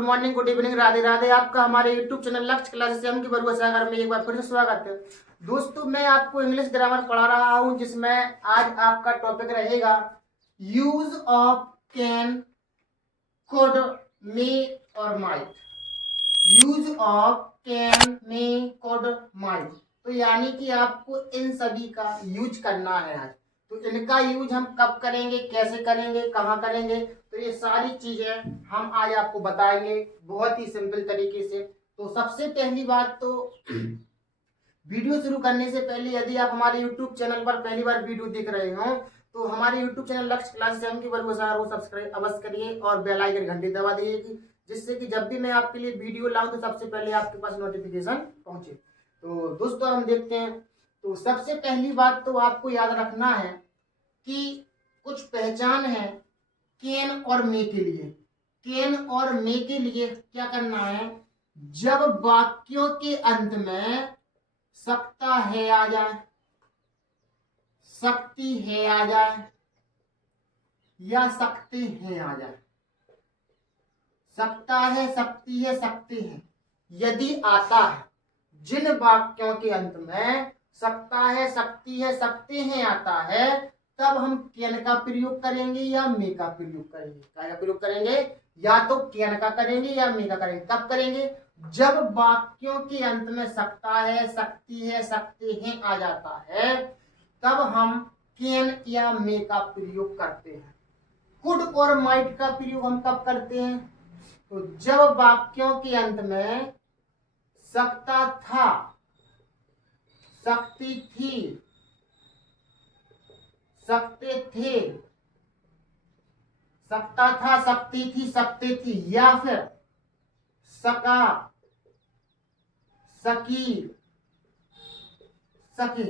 Good morning, good evening, Radhe Radhe. आपका हमारे YouTube channel लक्ष्य क्लासेस एम की बरुआ सागर में एक बार फिर से स्वागत है। दोस्तों, मैं आपको इंग्लिश ग्रामर पढ़ा रहा हूं, जिसमें आज आपका टॉपिक रहेगा यूज ऑफ कैन, कुड, मे और might. Use of can, may, could, might. तो यानी कि आपको इन सभी का यूज करना है आज। तो इनका यूज हम कब करेंगे, कैसे करेंगे, कहाँ करेंगे, तो ये सारी चीजें हम आज आपको बताएंगे बहुत ही सिंपल तरीके से। तो सबसे पहली बात तो वीडियो शुरू करने से पहले यदि आप हमारे YouTube चैनल पर पहली बार वीडियो देख रहे हो तो हमारे YouTube चैनल लक्ष्य क्लासेस एम की बरुआ सागर को सब्सक्राइब अवश्य करिए और बेल आइकन घंटी दबा दीजिए, जिससे कि जब भी मैं आपके लिए वीडियो लाऊं तो सबसे पहले आपके पास नोटिफिकेशन पहुंचे। तो दोस्तों हम देखते हैं। तो सबसे पहली बात तो आपको याद रखना है कि कुछ पहचान है कैन और मे के लिए। कैन और मे के लिए क्या करना है, जब वाक्यों के अंत में सकता है आ जाए, सकती है आ जाए या सकते हैं आ जाए, सकता है, सकती है, सकते हैं, यदि आता है, जिन वाक्यों के अंत में सकता है, सकती है, सकते हैं आता है, तब हम कैन का प्रयोग करेंगे या मे का प्रयोग करेंगे। क्या का प्रयोग करेंगे, या तो कैन का करेंगे या मे का करेंगे। कब करेंगे, जब वाक्यों के अंत में सकता है, सकती है, सकते हैं आ जाता है, तब हम कैन या मे का प्रयोग करते हैं। कुड और माइट का प्रयोग हम कब करते हैं, तो जब वाक्यों के अंत में सकता था, सकती थी, सकते थे, सकता था, सकती थी, सकते थी, या फिर सका, सकी, सके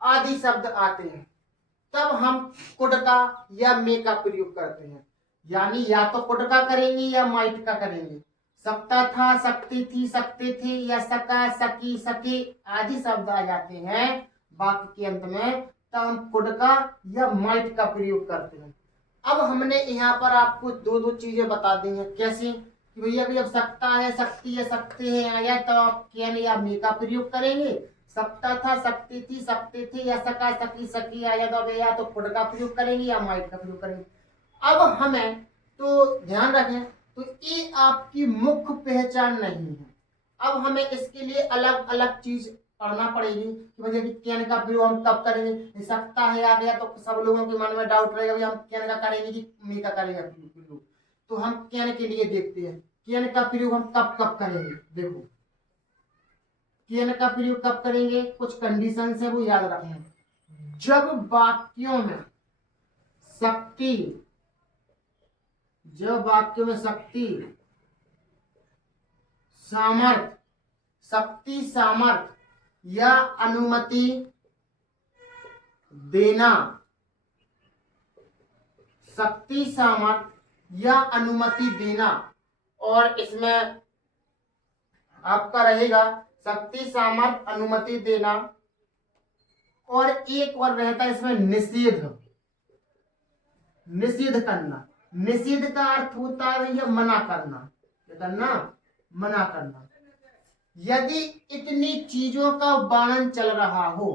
आदि शब्द आते हैं, तब हम कुड का या मे का प्रयोग करते हैं। यानी या तो कुड का करेंगे या माइट का करेंगे। सकता था, सकती थी, सकते थे या सका, सकी, सके आदि शब्द आ जाते हैं वाक्य के अंत में, तब हम कुड का या माइट का प्रयोग करते हैं। अब हमने यहाँ पर आपको दो दो चीजें बता दी हैं। कैसी, कि भैया जब सकता है, सकती है, सकते हैं आया तो आप कैन या मे का प्रयोग करेंगे। सकता था, सकती थी, सकते थे या सका, सकी, सकी आया तो भैया तो कुड का प्रयोग करेंगे या माइट का प्रयोग करेंगे। अब हमें तो ध्यान रखें, तो ये आपकी मुख्य पहचान नहीं है। अब हमें इसके लिए अलग अलग चीज पढ़ना पड़ेगी कि भैया कि कैन का प्रयोग हम कब करेंगे। सकता है आ गया तो सब लोगों के मन में डाउट रहेगा, भैया हम कैन का करेंगे कि मे का करेंगे प्रयोग। तो हम कैन के लिए देखते हैं, कैन का प्रयोग हम कब कब करेंगे। देखो, कैन का प्रयोग कब करेंगे, कुछ कंडीशन है वो याद रखें। जब वाक्यों में शक्ति, जब वाक्यों में शक्ति, सामर्थ, शक्ति, सामर्थ या अनुमति देना, शक्ति, सामर्थ या अनुमति देना, और इसमें आपका रहेगा शक्ति, सामर्थ, अनुमति देना, और एक और रहता है इसमें निषेध, निषेध करना। निषेध का अर्थ होता है भैया मना करना, क्या करना, मना करना। यदि इतनी चीजों का वर्णन चल रहा हो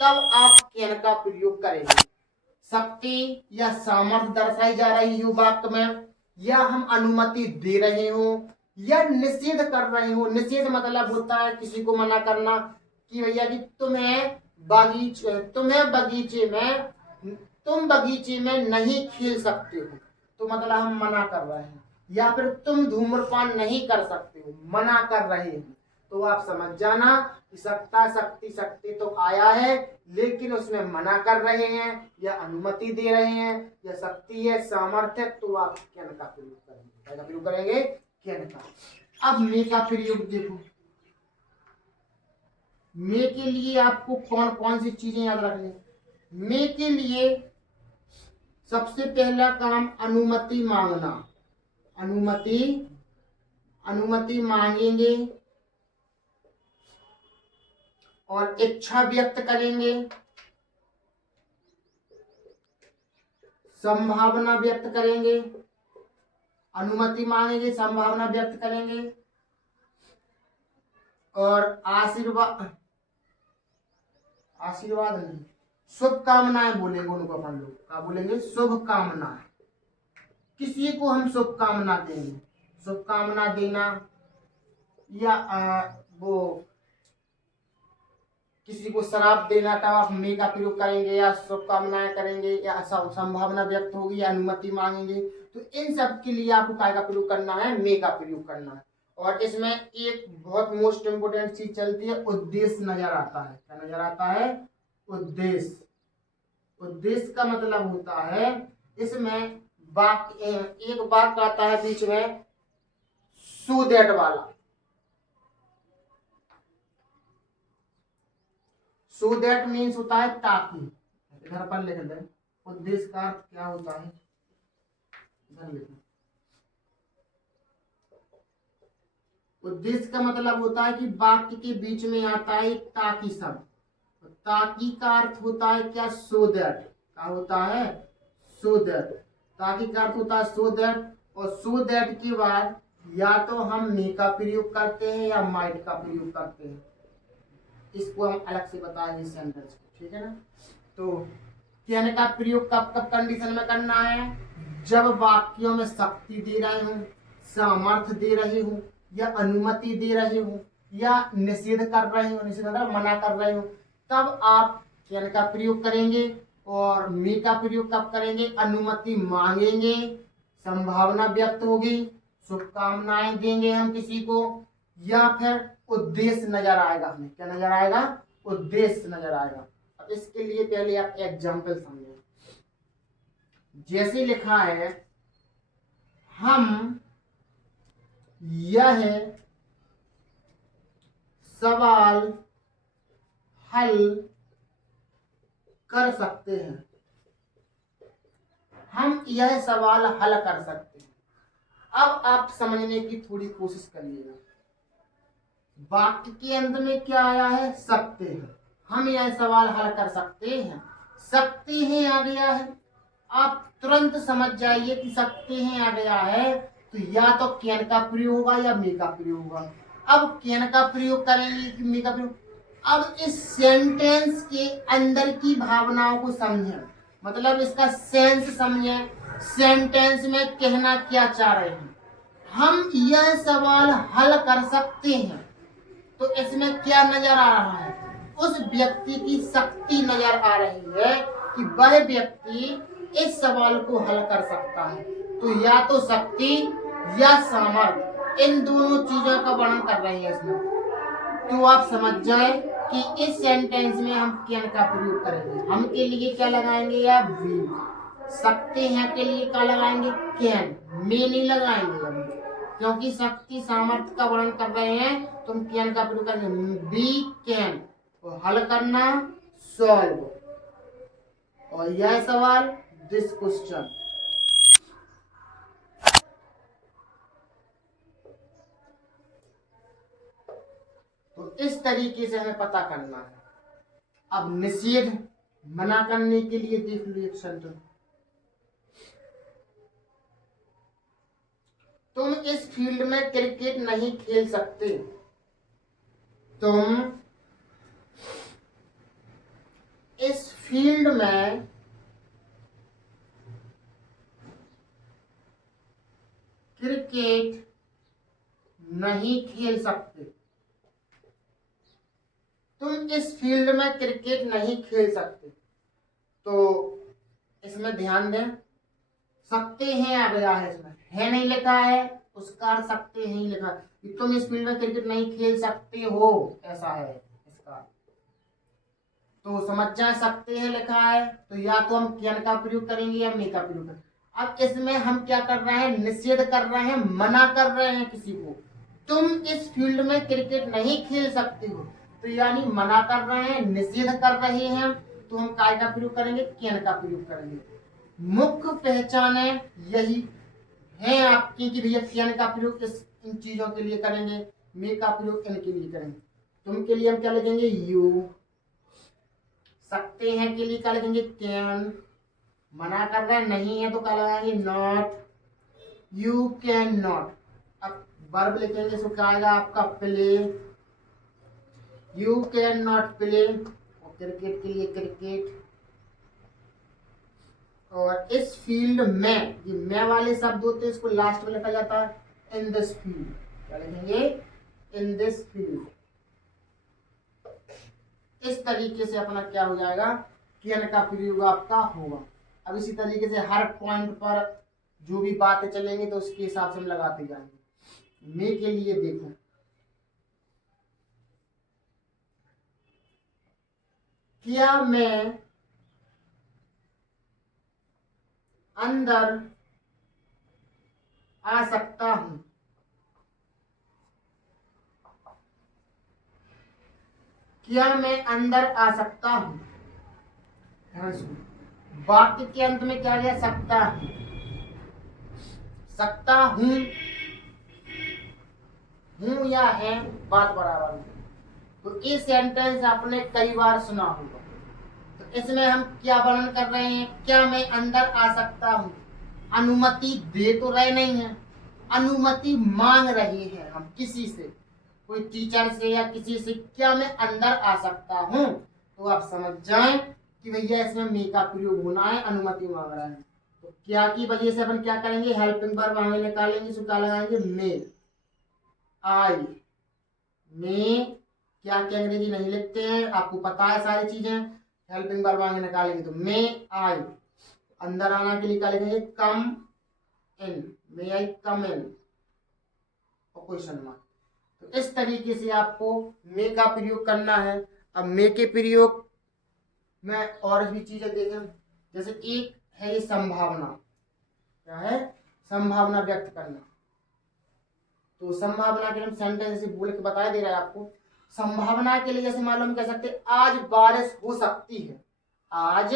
तब आप कैन का प्रयोग करेंगे। शक्ति या सामर्थ्य दर्शाई जा रही हो वाक्य में, या हम अनुमति दे रहे हो, या निषेध कर रहे हो। निषेध मतलब होता है किसी को मना करना, कि भैया कि तुम बगीचे में नहीं खेल सकते हो, तो मतलब हम मना कर रहे हैं। या फिर तुम धूम्रपान नहीं कर सकते हो, मना कर रहे हैं। तो आप समझ जाना कि सकता, शक्ति, शक्ति तो आया है, लेकिन उसमें मना कर रहे हैं या अनुमति दे रहे हैं, या शक्ति है, सामर्थ्य, तो आप कैन का प्रयोग करेंगे। क्या प्रयोग करेंगे, कैन का। अब मे का प्रयोग देखो। मे के लिए आपको कौन कौन सी चीजें याद रखनी। मे के लिए सबसे पहला काम अनुमति मांगना। अनुमति, अनुमति मांगेंगे और इच्छा व्यक्त करेंगे, संभावना व्यक्त करेंगे, अनुमति मांगेंगे, संभावना व्यक्त करेंगे, और आशीर्वाद नहीं, शुभकामनाएं बोलेंगे उनको अपन लोग। क्या बोलेंगे? शुभकामनाएं। किसी को हम शुभकामना देंगे, शुभकामना देना, या वो किसी को शराब देना का आप मे का प्रयोग करेंगे, या शुभकामनाएं करेंगे, या संभावना व्यक्त होगी, या अनुमति मांगेंगे। तो इन सब के लिए आपको काय का प्रयोग करना है? मे का प्रयोग करना है। और इसमें एक बहुत मोस्ट इम्पोर्टेंट चीज चलती है, उद्देश्य नजर आता है। क्या नजर आता है? उद्देश्य। उद्देश्य का मतलब होता है, इसमें एक वाक्य आता है बीच में, सो दैट वाला। सो दैट मीन्स होता है ताकि। इधर पर लिख दें, उद्देश्य का अर्थ क्या होता है, इधर लिखें। उद्देश्य का मतलब होता है कि वाक्य के बीच में आता है एक ताकि शब्द। ताकि का अर्थ होता है क्या? So that. क्या होता है? सो दैट। ताकि का अर्थ होता है सो दैट, और सो दैट के बाद या तो हम मे का प्रयोग करते हैं या माइट का प्रयोग करते हैं। इसको हम अलग से बताएंगे सेंटेंस को, ठीक है ना। तो कहने का प्रयोग कब कब कंडीशन में करना है? जब वाक्यों में शक्ति दे रहे हूं, सामर्थ्य दे रहे हूं, या अनुमति दे रहे हूं, या निषेध कर रहे हो, निषेध मतलब मना कर रहे हो, तब आप कैन का प्रयोग करेंगे। और मे का प्रयोग कब करेंगे? अनुमति मांगेंगे, संभावना व्यक्त होगी, शुभकामनाएं देंगे हम किसी को, या फिर उद्देश्य नजर आएगा हमें। क्या नजर आएगा? उद्देश्य नजर आएगा। अब इसके लिए पहले आप एग्जाम्पल समझें। जैसे लिखा है, हम यह सवाल हल कर सकते हैं। हम यह सवाल हल कर सकते हैं। अब आप समझने की थोड़ी कोशिश करिएगा। वाक्य के अंत में क्या आया है? सकते हैं। हम यह सवाल हल कर सकते हैं, सकते हैं आ गया है। आप तुरंत समझ जाइए कि सकते हैं आ गया है, तो या तो कैन का प्रयोग होगा या मे का प्रयोग होगा। अब कैन का प्रयोग करेंगे कि मे का प्रयोग? अब इस सेंटेंस के अंदर की भावनाओं को समझें, मतलब इसका सेंस समझें, सेंटेंस में कहना क्या चाह रहे हैं। हम यह सवाल हल कर सकते हैं, तो इसमें क्या नजर आ रहा है? उस व्यक्ति की शक्ति नजर आ रही है कि वह व्यक्ति इस सवाल को हल कर सकता है। तो या तो शक्ति या सामर्थ्य, इन दोनों चीजों का वर्णन कर रहे हैं इसमें। तो आप समझ जाए कि इस सेंटेंस में हम कैन का प्रयोग करेंगे। हम के लिए क्या लगाएंगे? या वी। सकते हैं के लिए क्या लगाएंगे? कैन। मे नहीं लगाएंगे अभी, क्योंकि शक्ति सामर्थ्य का वर्णन कर रहे हैं, तो हम कैन का प्रयोग करेंगे। बी कैन, और हल करना सॉल्व, और यह सवाल दिस क्वेश्चन। तो इस तरीके से हमें पता करना है। अब निषेध मना करने के लिए देख लो एक सेंटेंस। तुम इस फील्ड में क्रिकेट नहीं खेल सकते। तुम इस फील्ड में क्रिकेट नहीं खेल सकते। तुम इस फील्ड में क्रिकेट नहीं खेल सकते। तो इसमें ध्यान दें, सकते हैं आ गया है, इसमें है नहीं लिखा है, उसका अर्थ सकते हैं लिखा है कि तुम इस फील्ड में क्रिकेट नहीं खेल सकते हो, ऐसा है इसका। तो समझ जाए, सकते हैं लिखा है, तो या तो हम कैन का प्रयोग करेंगे या मे का प्रयोग करेंगे। अब इसमें हम क्या कर रहे हैं? निषेध कर रहे हैं, मना कर रहे हैं किसी को। तुम इस फील्ड में क्रिकेट नहीं खेल सकते हो, तो यानी मना कर रहे हैं, निषेध कर रहे हैं, तो हम काय का प्रयोग करेंगे? कैन का प्रयोग करेंगे। मुख्य पहचाने यही है आपकी कि भैया कैन का प्रयोग इन चीजों के लिए करेंगे, मे का प्रयोग इनके लिए करेंगे। तुम के लिए हम क्या लिखेंगे? यू। सकते हैं के लिए क्या लिखेंगे? कैन। मना कर रहे हैं नहीं है तो क्या लगाएंगे? नॉट। You can not. अब वर्ब लिखेंगे तो क्या आएगा आपका play. You can not play, और क्रिकेट के लिए क्रिकेट। और इस फील्ड में, ये मैं वाले शब्द होते हैं इसको लास्ट में लिखा जाता है इन दिस फील्ड। क्या लिखेंगे? In this field. इस तरीके से अपना क्या हो जाएगा, कैन का प्रयोग आपका होगा। अब इसी तरीके से हर पॉइंट पर जो भी बातें चलेंगी तो उसके हिसाब से हम लगाते जाएंगे। मे के लिए देखो, क्या मैं अंदर आ सकता हूं? क्या मैं अंदर आ सकता हूं? ध्यान सुनो, वाक्य के अंत में क्या गया? सकता हूं। सकता हूं, हूं या है बात बराबर है। तो ये सेंटेंस आपने कई बार सुना होगा। तो इसमें हम क्या वर्णन कर रहे हैं? क्या मैं अंदर आ सकता हूं? अनुमति दे तो रहे नहीं है, अनुमति मांग रहे हैं हम किसी से, कोई टीचर से या किसी से। क्या मैं अंदर आ सकता हूं? तो आप समझ जाएं कि भैया इसमें मे का प्रयोग होना है, अनुमति मांग रहा है। तो क्या की वजह से अपन क्या करेंगे? हेल्पिंग वर्ब आगे निकालेंगे, सो क्या लगाएंगे? मे। आई, मे। क्या क्या अंग्रेजी नहीं लिखते हैं, आपको पता है सारी चीजें। हेल्पिंग वर्ब आगे निकालेंगे तो मे आई। अंदर आना के लिए क्या लिखेंगे? कम इन, मे आई कम इन, और क्वेश्चन मार्क। तो इस तरीके से आपको मे का प्रयोग करना है। अब मे के प्रयोग में और भी चीजें देखें, जैसे एक है ये संभावना। क्या है? संभावना व्यक्त करना। तो संभावना के हम सेंटेंस ऐसे बोल के बताया दे रहा है आपको। संभावना के लिए जैसे मालूम कर सकते हैं, आज बारिश हो सकती है। आज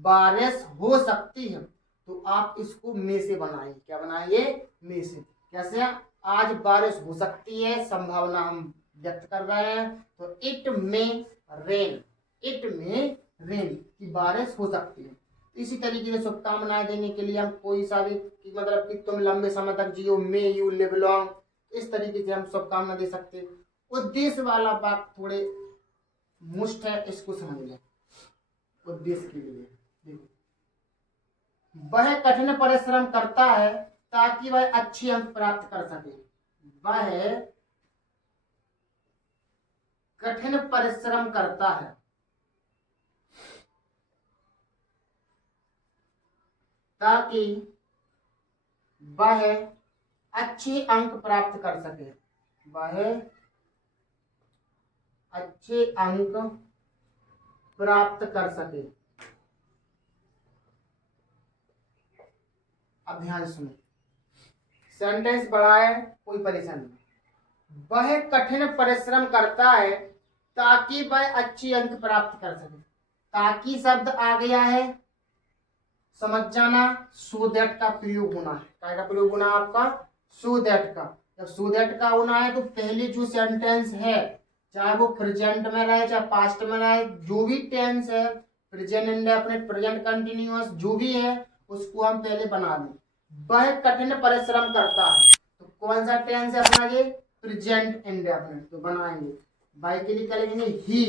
बारिश हो सकती है, तो आप इसको मे से बनाइए। क्या बनाइए? मे से। कैसे? आज बारिश हो सकती है, संभावना हम व्यक्त कर रहे हैं, तो it may rain. It may rain, की बारिश हो सकती है। इसी तरीके से शुभकामनाएं देने के लिए हम कोई सा भी, मतलब कि तुम लंबे समय तक जियो, मे यू लिव लॉन्ग, इस तरीके से हम शुभकामना दे सकते हैं। उद्देश्य वाला बात थोड़े मुश्त है, इसको समझ लें। उद्देश्य के लिए देखो, वह कठिन परिश्रम करता है ताकि वह अच्छे अंक प्राप्त कर सके। वह कठिन परिश्रम करता है ताकि वह अच्छे अंक प्राप्त कर सके। वह अच्छे अंक प्राप्त कर सके। अब ध्यान सुनो, सेंटेंस बड़ा है, कोई परेशानी नहीं। वह कठिन परिश्रम करता है ताकि वह अच्छे अंक प्राप्त कर सके। ताकि शब्द आ गया है, समझ जाना। सो दैट का प्रयोग होना है। क्या का प्रयोग होना है आपका? सो दैट का। जब सो दैट का होना है तो पहले जो सेंटेंस है, चाहे वो प्रेजेंट में रहे चाहे पास्ट में रहे, जो भी टेंस है, प्रेजेंट इंडेफिनिट, प्रेजेंट कंटिन्यूअस, जो भी है, उसको हम पहले बना दें। वह कठिन परिश्रम करता है, तो कौन सा टेंस है अपना? ये प्रेजेंट इंडेफिनिट, तो बनाएंगे। बाय के लिए क्या लिखेंगे? ही।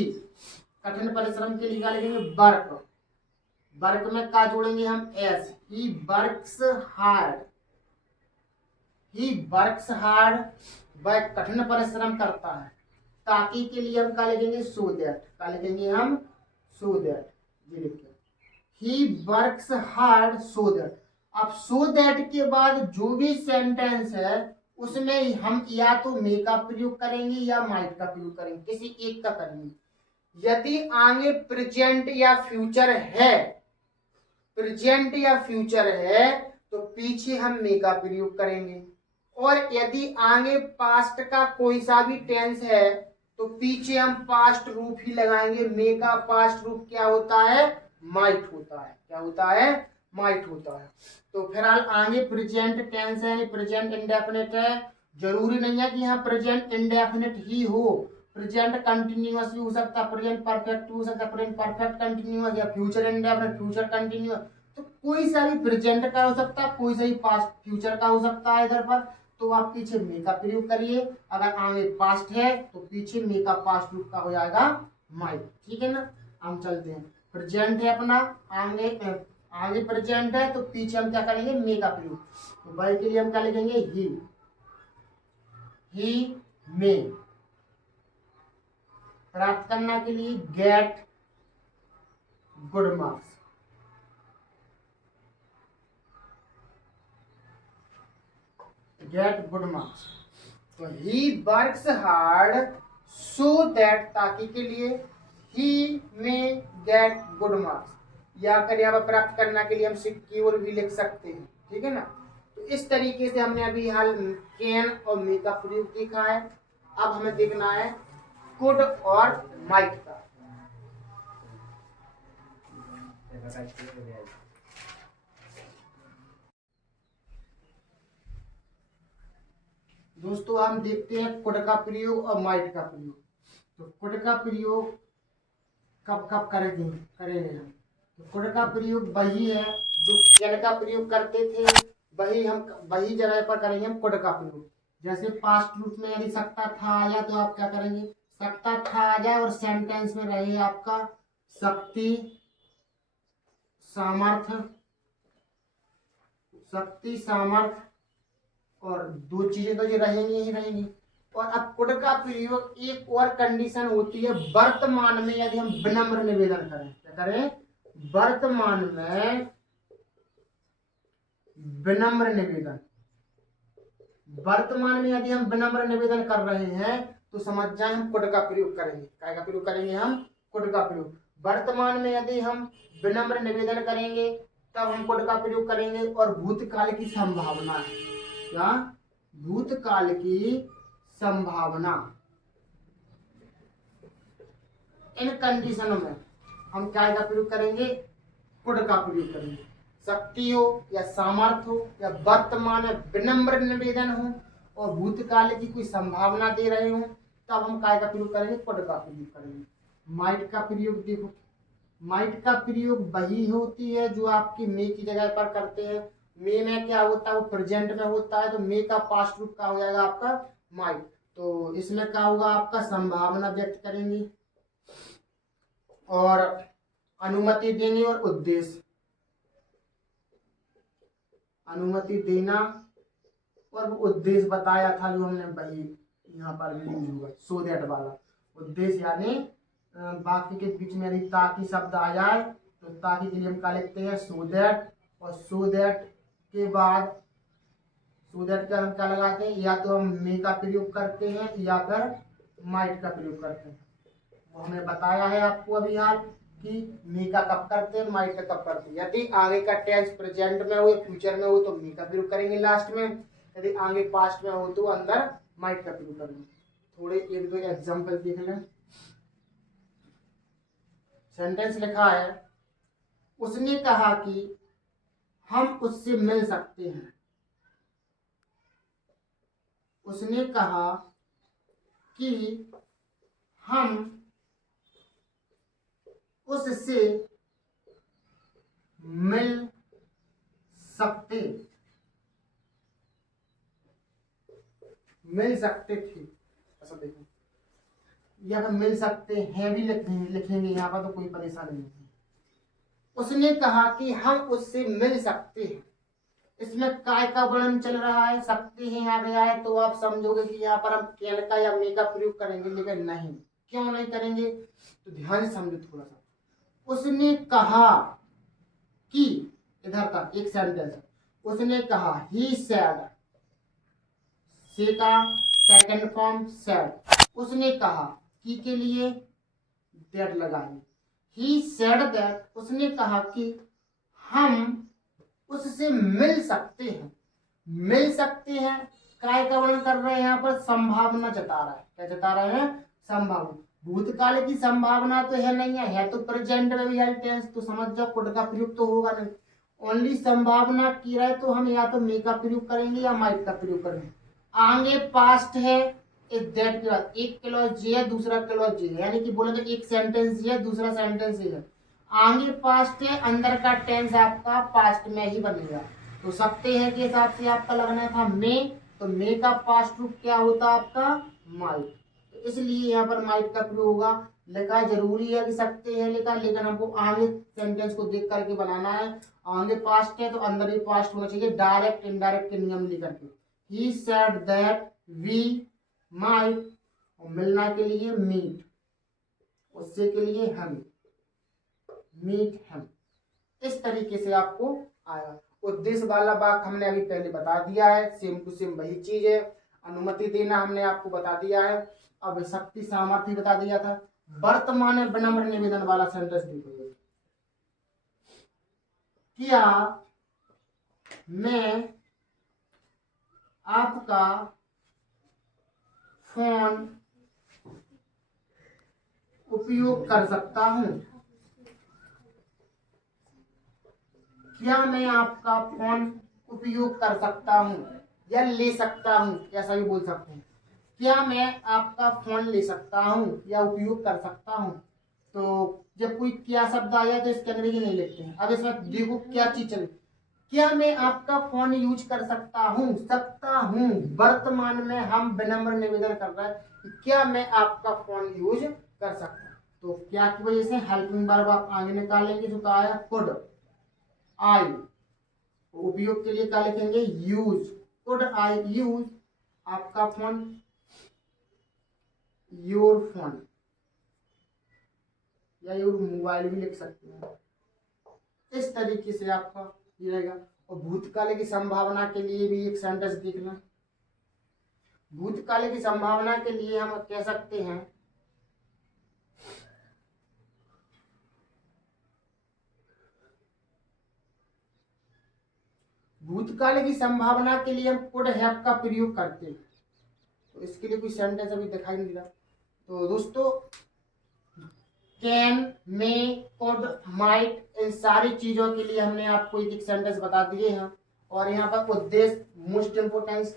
कठिन परिश्रम के लिए क्या लिखेंगे? वर्क। वर्क में क्या जोड़ेंगे हम? एस। ही वर्क्स हार्ड। ही वर्क्स हार्ड, वह कठिन परिश्रम करता है। ताकि के लिए हम क्या लिखेंगे? So that. क्या लिखेंगे हम? So that. ये लिखिए, ही वर्क्स हार्ड सो दैट। अब सो दैट के बाद जो भी सेंटेंस है उसमें हम या तो मे का प्रयोग करेंगे या माइट का प्रयोग करेंगे, किसी एक का करेंगे। यदि आगे प्रेजेंट या फ्यूचर है, प्रेजेंट या फ्यूचर है, तो पीछे हम मे का प्रयोग करेंगे। और यदि आगे पास्ट का कोई सा भी टेंस है तो पीछे हम पास्ट रूप ही लगाएंगे। मे का पास्ट रूप क्या होता है? माइट होता है। क्या होता है? माइट होता है। तो फिलहाल आगे प्रेजेंट टेंस है, प्रेजेंट इंडेफिनिट है। जरूरी नहीं है कि यहाँ प्रेजेंट इंडेफिनिट ही हो, प्रेजेंट कंटिन्यूअस भी हो सकता है, प्रेजेंट परफेक्ट हो सकता है, प्रेजेंट परफेक्ट कंटिन्यूअस, या फ्यूचर इंडेफिनिट, फ्यूचर कंटिन्यूअस, तो कोई सा भी प्रेजेंट का हो सकता है, कोई सा भी पास्ट फ्यूचर का हो सकता है इधर पर। तो आप पीछे मे का प्रयोग करिए। अगर आगे पास्ट है तो पीछे मे का पास्ट रूप का हो जाएगा माइट। ठीक है ना। हम चलते हैं, प्रेजेंट है अपना, आगे आगे प्रेजेंट है तो पीछे हम क्या करेंगे, मे का प्रयोग। तो बाई के लिए हम क्या लिखेंगे, ही मे। प्राप्त करना के लिए get good marks. Get good marks. तो ही वर्क्स हार्ड सो दैट, ताकि के लिए ही में गेट गुड मार्क्स। या कर यहाँ पर प्राप्त करना के लिए हम सिक्योर भी लिख सकते हैं। ठीक है ना। तो इस तरीके से हमने अभी हाल कैन और मे का प्रयोग देखा है। अब हमें देखना है कुड और माइट का। दोस्तों हम देखते हैं कुड का प्रयोग और माइट का प्रयोग। तो कुड का प्रयोग कब कब करेंगे हम। तो कुड का प्रयोग वही है जो कैन का प्रयोग करते थे, वही जगह पर करेंगे हम कुड का प्रयोग। जैसे पास्ट रूप में यदि सकता था आ जाए तो आप क्या करेंगे, सकता था आ जाए और सेंटेंस में रहे आपका शक्ति सामर्थ्य, शक्ति सामर्थ्य, और दो चीजें तो ये रहेंगी ही रहेंगी। और अब कुड का प्रयोग एक और कंडीशन होती है, वर्तमान में यदि हम विनम्र निवेदन करें। क्या करें, वर्तमान में विनम्र निवेदन। वर्तमान में यदि हम विनम्र निवेदन कर रहे हैं तो समझ जाए हम कुड का प्रयोग करेंगे। काय का प्रयोग करेंगे, हम कुड का प्रयोग। वर्तमान में यदि हम विनम्र निवेदन करेंगे तब हम कुड का प्रयोग करेंगे। और भूतकाल की संभावना है, क्या, भूतकाल की संभावना। इन कंडीशनों में हम क्या का प्रयोग करेंगे, कुड का प्रयोग करेंगे। शक्ति हो या सामर्थ्य हो या वर्तमान में विनम्र निवेदन हो और भूतकाल की कोई संभावना दे रहे हो तब हम काय का प्रयोग करेंगे, कुड का प्रयोग करेंगे। माइट का प्रयोग देखो, माइट का प्रयोग वही होती है जो आपकी मे की जगह पर करते हैं। मे में क्या होता है, वो प्रेजेंट में होता है, तो मे का पास्ट रूप का हो जाएगा आपका माइट। तो इसमें क्या होगा, आपका संभावना व्यक्त करेंगे और अनुमति देंगे और उद्देश्य, अनुमति देना और उद्देश्य बताया था जो हमने वही यहाँ पर भी यूज हुआ, सो दैट वाला उद्देश्य। यानी बाकी के बीच में यदि ताकि शब्द आ जाए तो ताकि के लिए हम क्या लिखते हैं, सो दैट। और सो दैट के बाद, सो दैट का हम क्या लगाते हैं, या तो हम मे का प्रयोग करते हैं या फिर माइट का प्रयोग करते हैं। वो हमने बताया है आपको अभी हाल कि मे का कब करते हैं, माइट का कब करते हैं। यदि आगे का टेंस प्रेजेंट में हो या फ्यूचर में हो तो मे का प्रयोग करेंगे लास्ट में, यदि आगे पास्ट में हो तो अंदर माइट का प्रयोग करेंगे। थोड़े एक दो एग्जाम्पल देख लें। सेंटेंस लिखा है, उसने कहा कि हम उससे मिल सकते हैं। उसने कहा कि हम उससे मिल सकते थे। ऐसा देखो, या फिर मिल सकते हैं भी लिखेंगे यहाँ पर तो कोई परेशानी नहीं है। उसने कहा कि हम उससे मिल सकते हैं। इसमें काय का वर्णन चल रहा है, सकते हैं आ गया है तो आप समझोगे कि यहाँ पर हम कैन का या मे का प्रयोग करेंगे, लेकिन नहीं। क्यों नहीं करेंगे, तो ध्यान से समझो थोड़ा सा। उसने कहा कि, इधर का एक सेंटेंस, उसने कहा, ही सेड, से का सेकंड फॉर्म सेड। उसने कहा कि के लिए दैट लगाएंगे। ही सेड दैट, उसने कहा कि हम उससे मिल सकते हैं। मिल सकते हैं, काय का वर्णन कर रहे हैं, यहाँ पर संभावना जता रहा है। क्या जता रहे हैं, संभावना। भूतकाल की संभावना तो है नहीं है तो प्रेजेंट में भी है टेंस, तो समझ जाओ कुड का प्रयोग तो होगा नहीं। ओनली संभावना की रहे तो हम या तो मे का प्रयोग करेंगे या माइट का प्रयोग करेंगे। आगे पास्ट है, दैट के बाद एक क्लॉज जे है, दूसरा क्लॉज जे है, यानी कि बोले तो एक सेंटेंस जे है, दूसरा सेंटेंस जे है। आगे पास्ट है, अंदर का टेंस आपका पास्ट में ही बनेगा। तो सकते हैं के हिसाब से आपका लगना था मे, तो मे का पास्ट रूप क्या होता आपका माइट, तो इसलिए यहाँ पर माइट का प्रयोग होगा। लिखा जरूरी है कि सकते हैं लिखा, लेकिन हमको आगे सेंटेंस को देख करके बनाना है। आगे पास्ट है तो अंदर भी पास्ट होना चाहिए, डायरेक्ट इनडायरेक्ट के नियम लेकर के। He said that we might, मिलना के लिए मीट, उससे के लिए हम, मीट हम, इस तरीके से आपको आएगा। उद्देश्य वाला वाक्य हमने अभी पहले बता दिया है, सेम टू सेम वही चीज है। अनुमति देना हमने आपको बता दिया है। अब शक्ति सामर्थ्य बता दिया था। वर्तमान में विनम्र निवेदन वाला सेंटेंस देखो। क्या मैं आपका फोन उपयोग कर सकता हूं? क्या मैं आपका फोन उपयोग कर सकता हूं या ले सकता हूं, ऐसा भी बोल सकते हैं। क्या मैं आपका फोन ले सकता हूं या उपयोग कर सकता हूं। तो जब कोई क्या शब्द आ जाए तो इसके अंग्रेजी नहीं लिखते हैं। अब इसमें देखो क्या चीज चल, क्या मैं आपका फोन यूज कर सकता हूँ, सकता हूँ, वर्तमान में हम विनम्र निवेदन कर रहे हैं कि क्या मैं आपका फोन यूज कर सकता हूँ। तो क्या की वजह से हेल्पिंग वर्ब आप आगे निकालेंगे, जो कहा है कुड आई, उपयोग के लिए क्या लिखेंगे यूज, कुड आई यूज आपका फोन, योर फोन, या योर मोबाइल भी लिख सकते हैं। इस तरीके से आपका ये रहेगा। और भूतकाल की संभावना के लिए भी एक सेंटेंस देखना। भूतकाल की संभावना के लिए हम कह सकते हैं भूतकाल की संभावना के लिए हम कुड हैव का प्रयोग करते हैं। तो इसके लिए कोई सेंटेंस अभी दिखाई नहीं दिया। तो दोस्तों कैन, मे, कुड, माइट, इन सारी चीजों के लिए हमने आपको एक एक सेंटेंस बता दिए हैं। और यहाँ पर उद्देश्य मोस्ट इम्पोर्टेंस,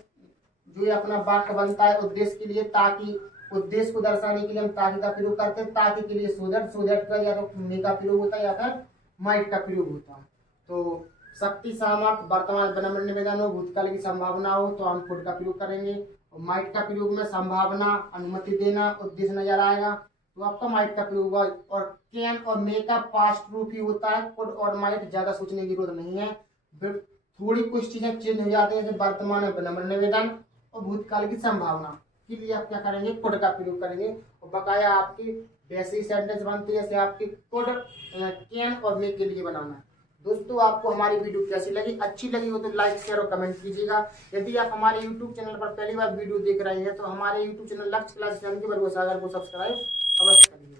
जो ये अपना वाक्य बनता है उद्देश्य के लिए, ताकि उद्देश्य को दर्शाने के लिए हम ताकि का प्रयोग करते हैं। ताकि के लिए सोदैट का या तो मे का प्रयोग होता है या फिर माइट का प्रयोग होता है। तो शक्ति सामर्थ्य, वर्तमान विनम्र निवेदन हो, भूतकाल की संभावना हो तो हम कुड का प्रयोग करेंगे। और माइट का प्रयोग में संभावना, अनुमति देना, उद्देश्य नजर आएगा तो आपका माइट का प्रयोग होगा। और कैन और मे का पास्ट रूप ही होता है, कुड और माइट ज्यादा सोचने की जरूरत नहीं है। फिर थोड़ी कुछ चीजें चेंज हो जाती है, जैसे वर्तमान में विनम्र निवेदन और भूतकाल की संभावना के लिए आप क्या करेंगे कुड का प्रयोग करेंगे। और बकाया आपकी वैसे ही सेंटेंस बनती है जैसे आपकी कुड, कैन और मे के लिए बनाना है। दोस्तों आपको हमारी वीडियो कैसी लगी, अच्छी लगी हो तो लाइक शेयर और कमेंट कीजिएगा। यदि आप हमारे यूट्यूब चैनल पर पहली बार वीडियो देख रहे हैं तो हमारे यूट्यूब चैनल लक्ष्य क्लासेस को सब्सक्राइब अवश्य करिए।